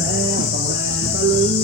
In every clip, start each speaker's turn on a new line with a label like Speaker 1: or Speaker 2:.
Speaker 1: แล้วต้องแลตะลึง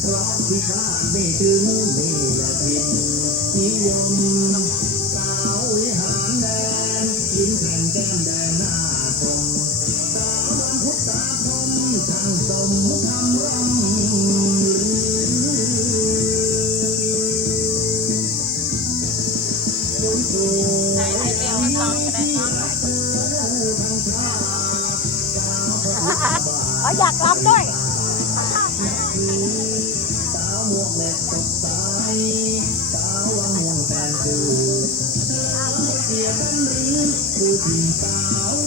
Speaker 1: เพราะที่คาดไม่ถึงนี่และทินนิยมสาววิหารแดนยิ้มแข่งแก้มแดงหน้าคมสาวบรรพุตตาคมช่างสมทำรำลือาท
Speaker 2: อ๋ออยากรับด้วย
Speaker 1: สาวหมวกเล็กใจสาวหม่วงแฟนคือสาวเสียกันหรือคือพี่สาว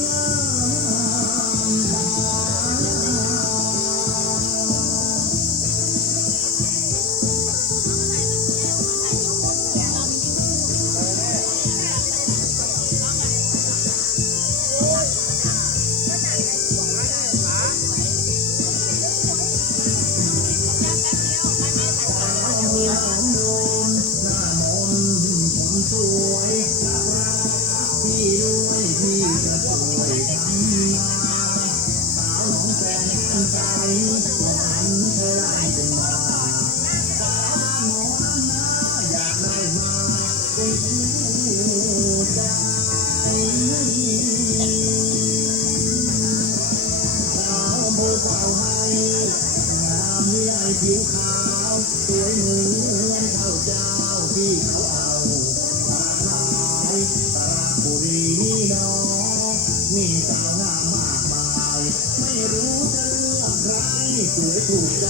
Speaker 1: ผิวขาวสวยเหมือนข้าเจ้าที่เขาเอามาขายตลาบุรีนี่เนาะมีสาวงามมากมาย ไม่รู้จะเลือกใครสวยถูกใจ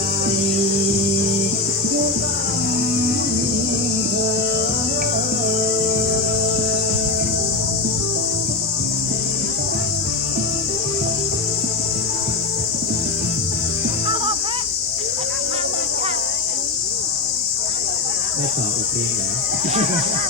Speaker 3: ได้ข่าวโอเคเหรอ